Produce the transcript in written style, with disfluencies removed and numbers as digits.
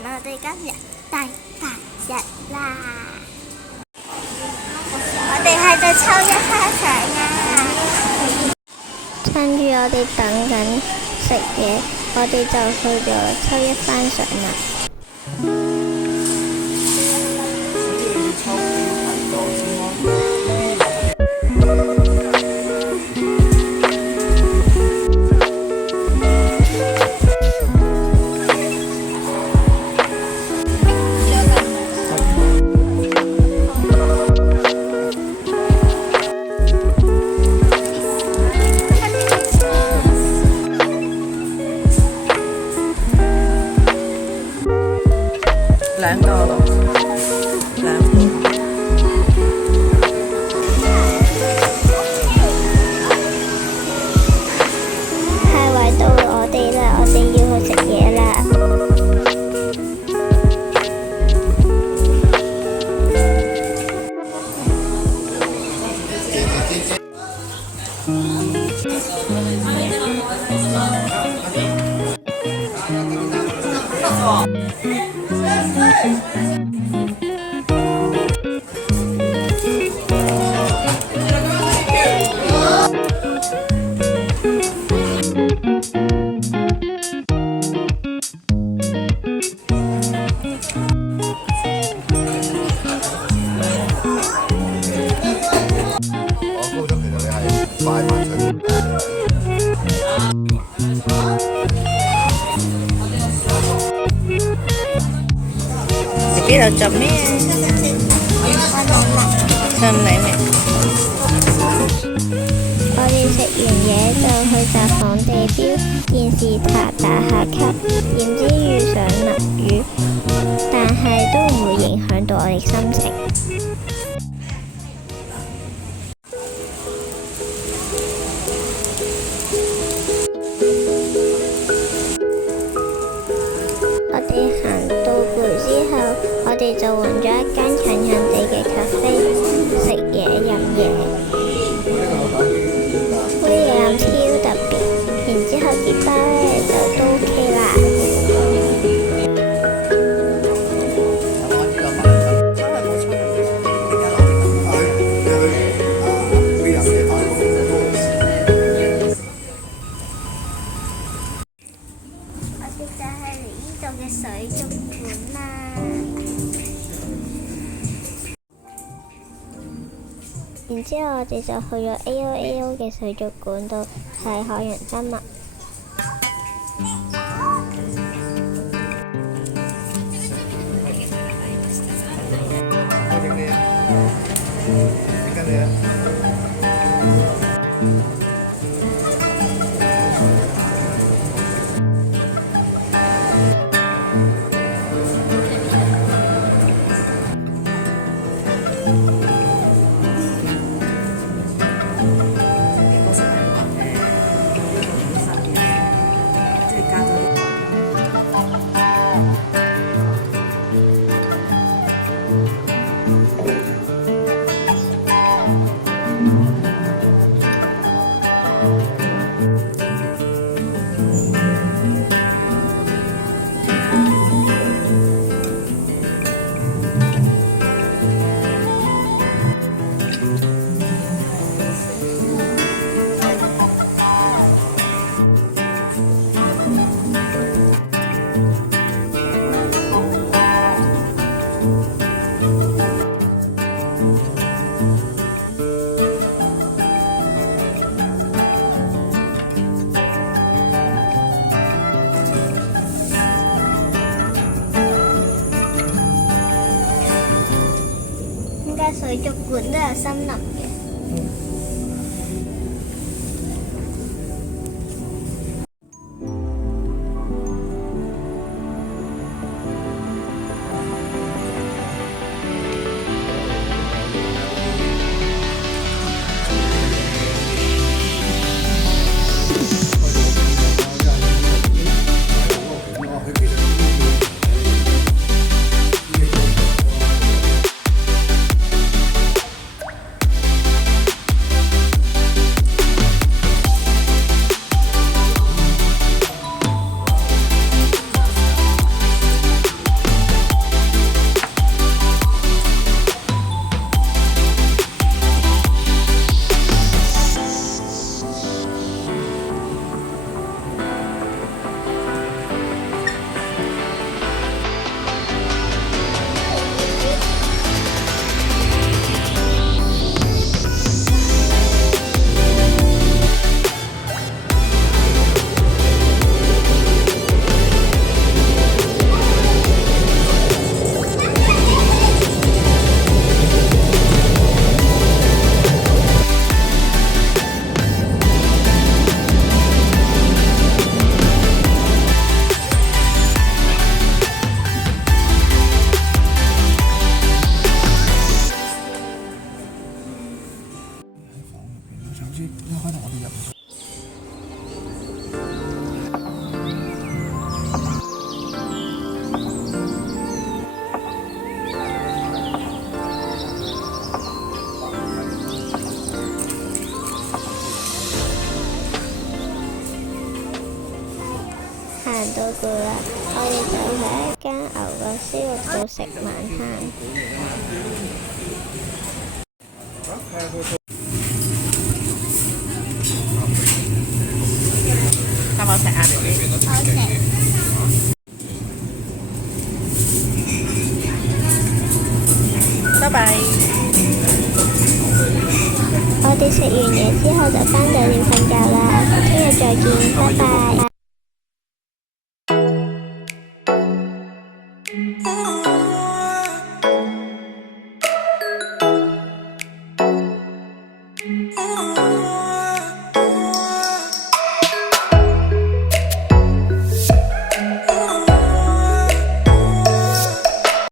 我哋今日第8日啦，我哋喺度抽一番相啊！趁住我哋等緊食嘢，我哋就去咗抽一番相啦。兩個，係圍到我哋啦，我哋要去食嘢啦。呢度做咩？做你咩？我哋食完嘢就去札幌地標電視塔打下卡，點知遇上落雨，但係都唔會影響到我哋心情。我哋行到攰之後，我哋就揾咗一間近近地嘅咖啡食嘢飲嘢，杯嘢飲超特別，然之後啲包呢就都 OK 啦。我哋就係嚟呢度嘅水族館啦。然之後我哋就去咗 AOAO 嘅水族館度睇海洋生物。水族館都有森林嘅。到攰啦，我哋就喺一間牛肉燒肉度食晚餐。啱唔啱食啊？OK。拜拜。我哋食完嘢之後就返酒店瞓覺啦，聽日再見，拜拜。